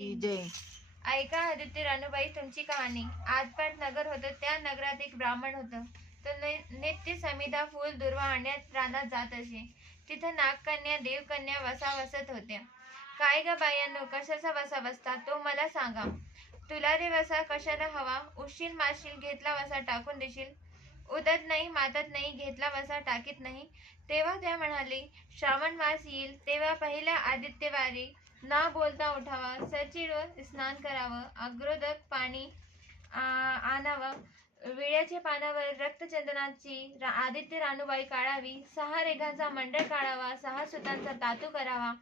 की जय. ऐका आदित्य रानूबाई तुमची कहाणी. आजपाट नगर होतं त्या नगरात एक ब्राह्मण होतं. तो नित्य समिधा फूल दुर्वा आणण्यात रानात जात असे. तिथं नागकन्या देवकन्या वसा वसत होत्या. काय ग बायांनो कशाचा वसा बसता तो मला सांगा. तुला रे वसा कशाला हवा? उशील माशील घेतला वसा टाकून देशील? उदत नाही मातत नाही घेतला वसा टाकीत नाही? तेव्हा त्या म्हणाली श्रावण मास येईल. तेव्हा पहिल्या आदित्यवारी ना बोलता उठावा सचिव स्नान करावं अग्रोदक पाणी आ- आणावं विड्याच्या पानावर रक्तचंदनाची रा- आदित्य रानूबाई काढावी सहा रेघांचा मंडळ काढावा सहा सुतांचा तातू करावा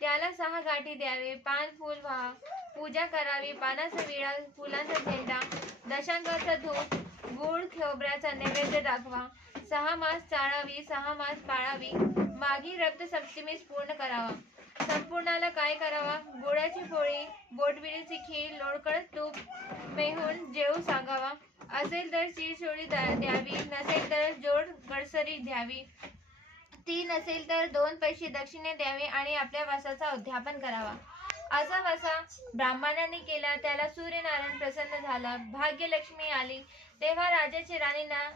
त्याला सहा गाठी द्यावे पान फूल व्हा पूजा करावी पानाचा विळा फुलांचा झेंडा दशांगाचा धूप गुळ खोबऱ्याचा नैवेद्य दाखवा सहा मास चाळावी सहा मास पाळावी मागी रक्तसप्तमीस पूर्ण करावा. संपूर्णाला काय करावा? गुळाची पोळी बोटविडीची खीर लोणकळत तूप मेहून जेवू सांगावा. असेल तर शिरशोळी द्यावी नसेल तर जोड गडसरी द्यावी. ती नसेल तर दोन पैसे दक्षिणे द्यावे आणि आपल्या वासाचा अध्यापन करावा. असा वसा ब्राह्मणाने केला त्याला सूर्यनारायण प्रसन्न झाला. भाग्यलक्ष्मी आली. तेव्हा राजाची राणीना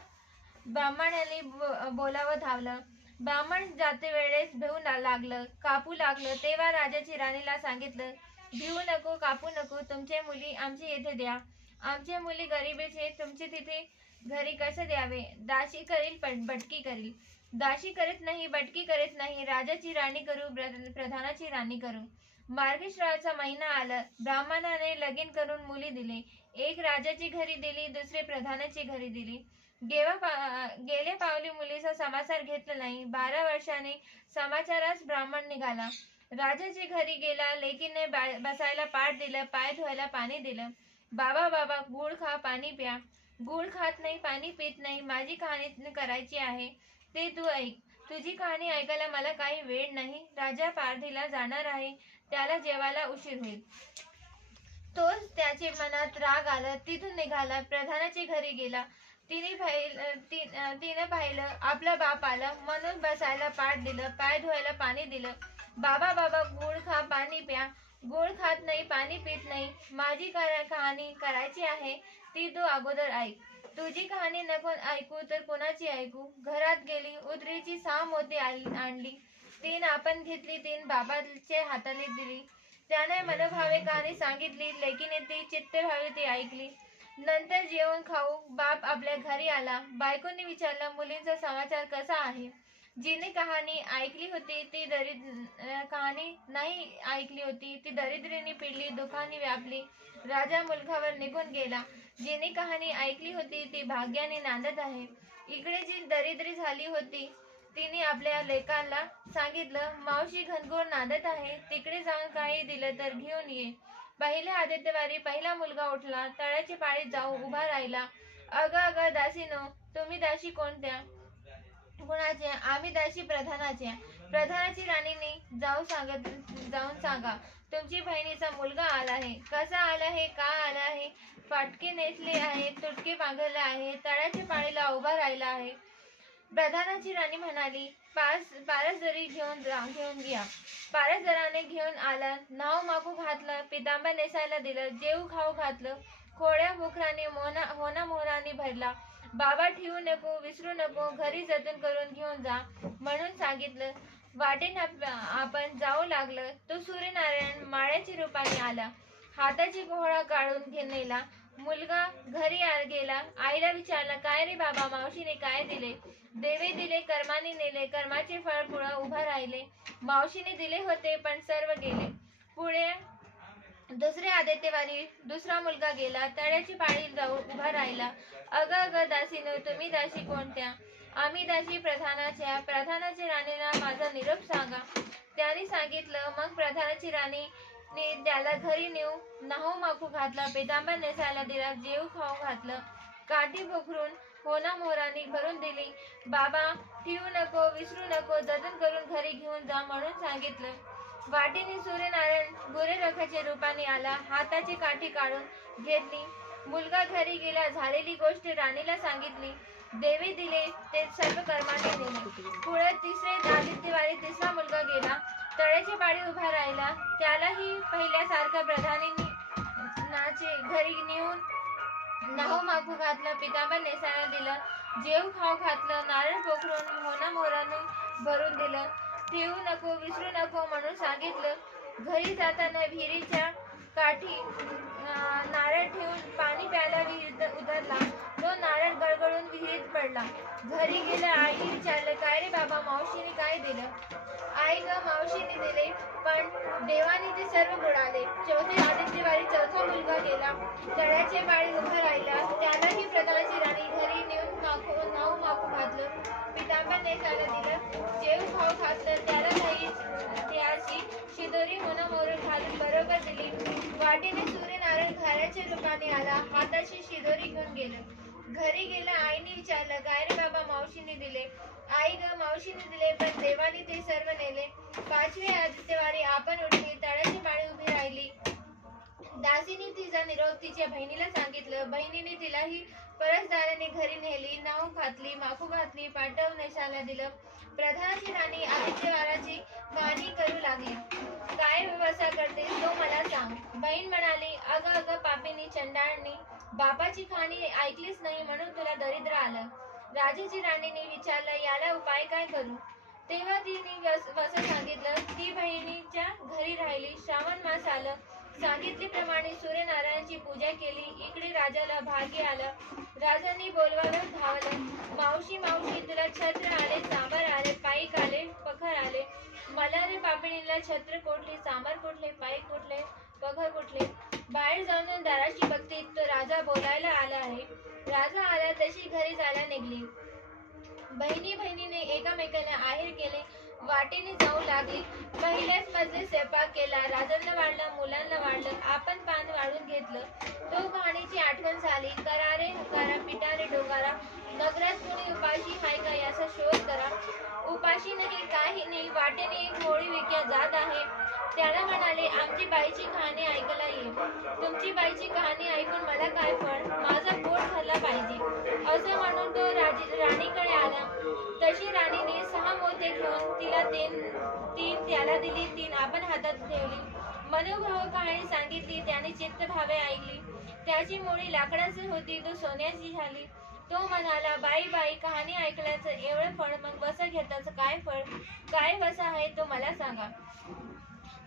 ब्राह्मणाने बो- बोलावं धावलं. ब्राह्मण जाते वेळेस भिवू लागलं कापू लागलं तेव्हा राजाची राणीला सांगितलं भिवू नको कापू नको तुमचे मुली आमची येथे द्या. आमचे मुली गरिबीचे तुमचे तिथे घरी कसे द्यावे? दाशी करील पण बटकी करील दाशी करीत नाही बटकी करीत नाही राजाची राणी करू प्रधानाची राणी करू. मार्गेश्वराचा महिना आला. ब्राह्मणाने लगीन करून मुली दिले. एक राजाची घरी दिली दुसरे प्रधानाची घरी दिली. गेवा पा गेले पावली मुलीचा समाचार घेतला नाही. बारा वर्षाने समाचारास ब्राह्मण निघाला. राजाजी घरी गेला लेकीने बसायला पाठ दिलं पाय धुवायला पाणी दिलं. बाबा बाबा गुळ खा पाणी प्या. गुळ खात नाही पाणी पित नाही. माझी कहाणी करायची आहे. ते तू ऐक. तुझी कहाणी ऐकायला मला काही वेळ नाही. राजा पारधीला जाणार आहे. त्याला जेवायला उशीर होईल. तोच त्याचे मनात राग आला. तिथून निघाला. प्रधानाच्या घरी गेला. तिने पाहिलं ति- तिनं पाहिलं आपला बाप आला म्हणून बसायला पाठ दिलं पाय धुवायला पाणी दिलं. बाबा बाबा गुळ खा पाणी प्या. गुळ खात नाही पाणी पित नाही. माझी कहाणी करायची आहे ती तू अगोदर ऐक. तुझी कहाणी नको ऐकू तर कोणाची ऐकू? घरात गेली उदरीची सहा मोती आणली. तीन आपण घेतली तीन बाबाचे हाताने दिली. त्याने मनोभावे कहाणी सांगितली लेकीने ती चित्तभावे ती ऐकली. नंतर जेवण खाऊ बाप आपल्या घरी आला. बायकोने विचारलं मुलींचा समाचार कसा आहे? जिने कहाणी ऐकली होती ती दरिद्र कहाणी नाही ऐकली होती. ती दरिद्रीने पिडली दुखाने व्यापली. राजा मुलखावर निघून गेला. जिने कहाणी ऐकली होती ती भाग्याने नांदत आहे. इकडे जी दरिद्री झाली होती तिने आपल्या लेकांना सांगितलं मावशी घनघोर नांदत आहे. तिकडे जाऊन काही दिलं तर घेऊन ये. पहिल्या आदित्यवारी पहिला मुलगा उठला तळ्याची पाळीत जाऊन उभा राहिला. अग अग दासीनो तुम्ही दासी कोणत्या? कुणाच्या आम्ही दासी प्रधानाच्या प्रधानाची राणीने जाऊ सांगत जाऊन सांगा. तुमची बहिणीचा मुलगा आला आहे. कसा आला आहे? का आला आहे? फाटके नेसले आहे तुटके पांघरले आहे तळ्याच्या पाळीला उभा राहिला आहे. प्रधानाची राणी म्हणाली पारस जरी घेऊन जा घेऊन घ्या. पारसदराने घेऊन आला नाव माकू घातलं पितांबा नेसायला दिलं जेऊ खाऊ घातलं खोड्या बुकराने मोना होना मोहराने भरला बाबा ठेवू नको विसरू नको घरी जतन करून घेऊन जा म्हणून सांगितलं. वाटेन आपण जाऊ लागलं तो सूर्यनारायण माळ्याच्या रूपाने आला. हाताची गोहळा काढून घे नेला. मुलगा घरी आ- गेला. आईला विचारला काय रे बाबा मावशीने काय दिले? देवे दिले कर्माने नेले कर्माचे फळ पुढे उभा राहिले. मावशीने दिले होते पण सर्व गेले. पुढे दुसरे आदित्यवारी दुसरा मुलगा गेला तळ्याची पाळी जाऊ उभा राहिला. अग अग दासीनो तुम्ही दासी कोणत्या? आम्ही दासी प्रधानाच्या प्रधानाची राणीला माझा निरोप सांगा. त्याने सांगितलं मग प्रधानाची राणी ने त्याला घरी नेऊ नाहू माखू घातला पितांबर नेसायला दिला जेव खाऊ घातलं. काठी भोखरून होना मोराने भरून दिली. बाबा ठेवू नको विसरू नको जतन करून घरी घेऊन जा म्हणून सांगितलं. वाटेने सूर्यनारायण गोरेरखाच्या रूपाने आला. हाताची काठी काढून घेतली. मुलगा घरी गेला. झालेली गोष्ट राणीला सांगितली. देवी दिले. ते सर्व कर्माने दिले. पुढे तिसरे आदित्यवारी तिसरा मुलगा गेला. तळ्याची पाळी उभा राहिला. त्यालाही पहिल्यासारखा प्रधानी नाचे घरी नेऊन नाहू मागू घातलं पितांबर नेसायला दिलं जेव खाऊ घातलं नारळ पोखरून मोना मोरानं भरून दिलं ठेवू नको विसरू नको म्हणून सांगितलं. घरी जाताना विहिरीच्या काठी नारळ ठेवून पाणी प्यायला विहिरीत उतरला. तो नारळ गळगळून विहिरीत पडला. घरी गेल्या आई विचारलं काय रे बाबा मावशीने काय दिलं? आई ग मावशीने दिले पण देवाने ते सर्व बुडाले चौथे आदित्यवारी चौथा मुलगा गेला. तळ्याचे बाळी उभं राहिला. त्यालाही प्रधानाची राणी घरी नेऊन माखू नाऊ माखू घातलं. पितांबाने त्याला दिलं. जेव खाऊ घातलं. त्याला काही त्याची शिदोरी होणं मोरून घालून बरोबर दिली. वाटेने सूर्यनारायण घराच्या रूपाने आला. हाताची शिदोरी घेऊन गेलं. घरी गेला आईने विचारलं गायरे बाबा मावशीने दिले? आई ग मावशीने दिले पण देवाने ते सर्व नेले. पाचवी आदित्यवारी आपण उठली तळाची माळी उभी राहिली. दासीने तिचा निरोप तिच्या बहिणीला सांगितलं. बहिणीने तिलाही परसदाराने घरी नेली नाव घातली माखू घातली पाठव नशाला दिलं. प्रधानची राणी आदित्यवाराची गाणी करू लागली. काय व्यवस्था करते तो मला सांग. बहीण म्हणाली अगं अगं पापीनी चंडाळणी बापाची खाणी ऐकलीच नाही म्हणून तुला दरिद्र आलं. राजाची राणीने विचारलं याला उपाय काय करू? तेव्हा तिने वस वसं सांगितलं ती बहिणीच्या घरी राहिली. श्रावण मास आलं. सांगितल्याप्रमाणे सूर्यनारायणाची पूजा केली. इकडे राजाला भाग्य आलं. राजांनी बोलवायला धावलं. मावशी मावशी तुला छत्र आले सांबार आले पाईक आले पखर आले. मला रे पापणीला छत्र कोठले सांबार कोठले पाईक कोठले पखर कोठले? बाहेर जाऊन दाराची बघते तो राजा बोलायला आला आहे. राजा आला तशी घरी जायला निघली. बहिणी बहिणीने एकामेकाला आहेर केले वाटेने जाऊ लागली. पहिल्याच मजले स्वयंपाक केला राजांना वाढलं मुलांना वाढलं आपण पान वाढून घेतलं. तो कहाणीची आठवण झाली करारे हकारा पिटारे डोकारा नगरात कोणी उपाशी हाय का याचा शोध करा. उपाशी नाही काही नाही वाटेने एक होळी विक्या जात आहे. त्याला म्हणाले आमची बाईची कहाणी ऐकायला ये तुमची बाईची कहाणी ऐकून मला काय फळ? माझा पोट भरला पाहिजे. असं म्हणून तो राजी राणीकडे आला. तशी राणीने सहा मोते घेऊन तिला तीन तीन त्याला दिली तीन आपण हातात ठेवली. मनोभाव कहाणी सांगितली त्याने चित्त भावे ऐकली. त्याची मुळी लाकडाची होती तो सोन्याची झाली. तो म्हणाला बाई बाई कहाणी ऐकल्याचं एवढं फळ मग वसा घेताचं काय फळ? काय वसा आहे तो मला सांगा.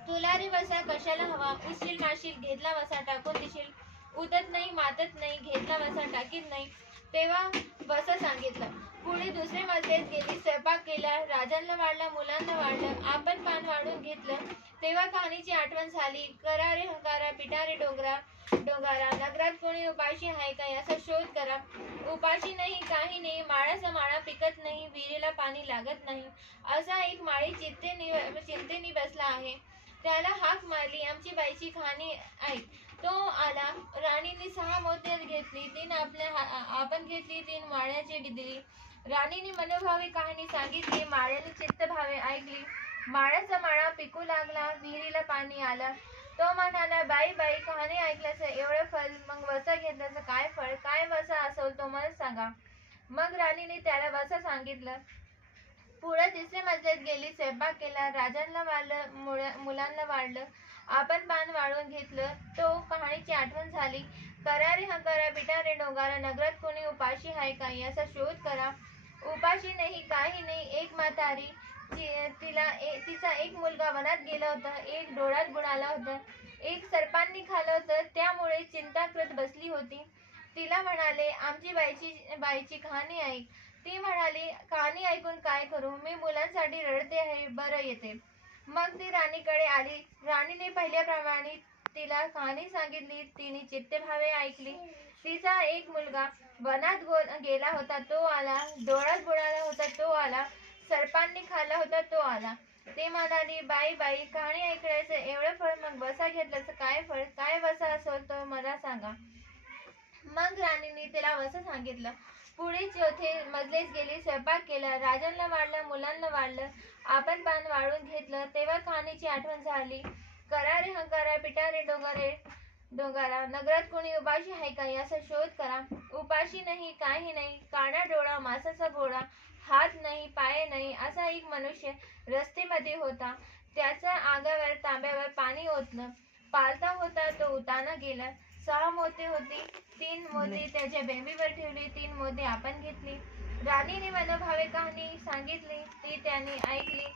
तुलारी वसा कशाला हवा? पुसशील माशील घेतला वसा टाकून देशील. उदत नाही मातत नाही घेतला वसा टाकीत नाही. तेव्हा वसा सांगितलं पुढे दुसरे मजलेत गेली स्वयंपाक केला राजांना वाढला मुलांना वाढलं आपण पान वाढून घेतलं. तेव्हा कहाणीची आठवण झाली करारे हकारा पिटारे डोंगरा डोंगारा नगरात कोणी उपाशी आहे का याचा शोध करा. उपाशी नाही काही नाही माळाचा माळा पिकत नाही विहिरीला पाणी लागत नाही. असा एक माळी चित्ते चिंतेनी बसला आहे. त्याला हाक मारली. आमची बाईची कहाणी ऐक. तो आला. राणीने सहा मोती घेतली. तीन आपल्या आपण घेतली. तीन माळ्याची दिली राणीने मनोभावी कहाणी सांगितली. माळ्याने चित्तभावे ऐकली. माळ्याचा माळा पिकू लागला. विहिरीला पाणी आलं. तो म्हणाला बाई बाई कहाणी ऐकल्याचं एवढं फळ मग वसा घेतल्याचं काय फळ? काय वसा असेल तो मला सांगा. मग राणीने त्याला वसा सांगितलं. पुढे तिसऱ्या मजल्यात गेली स्वयंपाक केला राजांना वाढलं मुलांना वाढलं आपण पान वाढून घेतलं तो कहाणीची आठवण झाली. करारे हकारा पिटारे डोंगारा नगरात कोणी उपाशी आहे का याचा शोध करा. उपाशी नाही काही नाही एक म्हातारी तिला ए- तिचा एक मुलगा वनात गेला होता एक डोळ्यात बुडाला होता. एक सर्पांनी खालं होतं त्यामुळे चिंता करत बसली होती. तिला म्हणाले आमची बाईची बाईची कहाणी ऐक. ती म्हणाली कहाणी ऐकून काय करू? मी मुलांसाठी रडते आहे बरं येते. मग ती राणीकडे आली. राणीने पहिल्याप्रमाणे तिला कहाणी सांगितली तिने चित्तभावे ऐकली. तिचा एक मुलगा वनात गेला होता तो आला. डोळ्यात बुडाला होता तो आला. सर्पांनी खाल्ला होता तो आला. ते म्हणाली बाई बाई कहाणी ऐकायचं एवढं फळ मग बसा घेतल्याचं काय फळ? काय बसा असो तो मला सांगा. मग राणीने तिला असं सांगितलं. पुढे चौथे मजलेच गेली स्वयंपाक केला राजांना वाढलं मुलांना वाढलं आपण पान वाढून घेतलं तेव्हा कहाणीची आठवण झाली. करारे हंकारा पिटारे डोंगारे डोंगारा नगरात कोणी उपाशी आहे का याचा शोध करा. उपाशी नाही काही नाही काना डोळा मासाचा गोळा हात नाही पाय नाही असा एक मनुष्य रस्तेमध्ये होता. त्याच्या आगावर तांब्यावर पाणी ओतलं. पालता होता तो उताना गेला. सहा मोती होती तीन मोती त्याच्या बेंबीवर ठेवली तीन मोती आपण घेतली. राणीने मनोभावे कहाणी सांगितली ती त्याने ऐकली.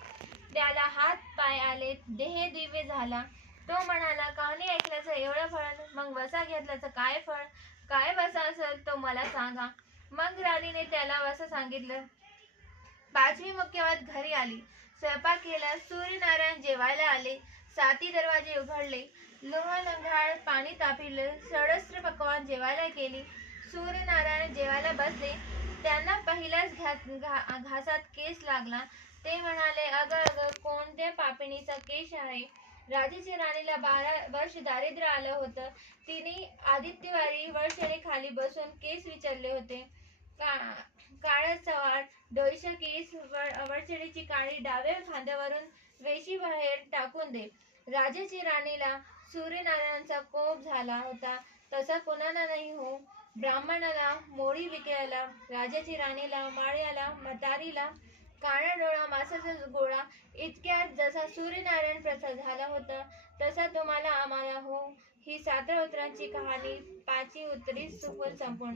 त्याला हात पाय आले देह दिव्य झाला. तो म्हणाला कहाणी ऐकल्याचं एवढं फळ मग वसा घेतल्याचं काय फळ? काय वसा असेल तो मला सांगा. मग राणीने त्याला वसा सांगितलं. पाचवी मुख्यवात घरी आली. स्वयंपाक केला सूर्यनारायण जेवायला आले. साती दरवाजे उघडले. लोह लंघाळ पाणी तापिलं सडस्त्र पकवान जेवायला केली सूर्यनारायण जेवायला बसले. त्यांना पहिल्याच घा- घासात केस लागला. ते म्हणाले अगं अगं कोणत्या पापिणीचा केस आहे? राजाची राणीला बारा वर्ष दारिद्र्य आलं होतं. तिने आदित्यवारी वळशेरी खाली बसून केस विचारले होते. का काळा चवाड डोईशा केस वर वळसडीची काळी डाव्या खांद्यावरून वेशी बाहेर टाकून दे. राजाची राणीला सूर्यनारायणाचा कोप झाला होता. तसा कोणाला नाही हो. ब्राह्मणाला मोळी विकयाला राजाची राणीला माळ्याला म्हातारीला काळा डोळा मासाचा गोळा इतक्यात जसा सूर्यनारायण प्रसाद झाला होता तसा तुम्हाला आम्हाला हो. ही सात उतरांची कहाणी पाची उतरी सुफल संपून